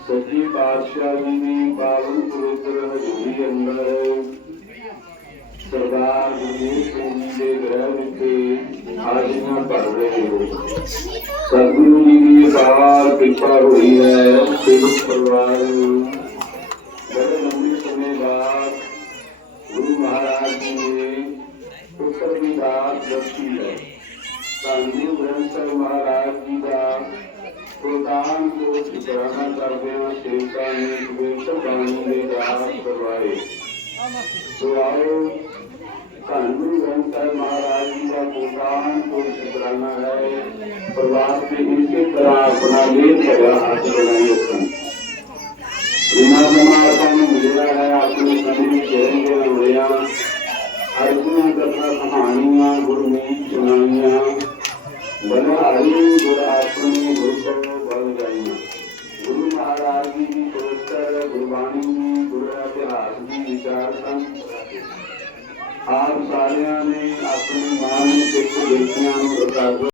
सती पातशाह जी की पावन पवित्र हजूरी अंदर सरदार गुरमीत सिंह जी के ग्रह विखे हाजिरियाँ पढ़ रहे हो। सतगुरु जी की अपार कृपा हुई है। सिख परिवार, बड़े लंबे समय बाद गुरु महाराज जी ने पुत्र की दात रखी है। ग्रंथ साहब संतान को सुधारना करते हुए सेविका ने पवित्र पानी के दान करवाए। तो आओ धनु धनकर महाराज जी का भुगतान को सुधारना है। प्रवास में इसी तरह अपना लेन लगा हाथ बनाए बिना समाता ने मिला है अपने सभी शहर के नमरिया अर्जुन कथा कहानियाँ, गुरु में सुनाइया बना हरी गुरा ਗੁਰਬਾਣੀ ਦੀ ਗੁਰ ਇਤਿਹਾਸ ਦੀ ਵਿਚਾਰ ਸੰਗ ਆਪ ਸਾਰਿਆਂ ਨੇ ਆਪਣੀ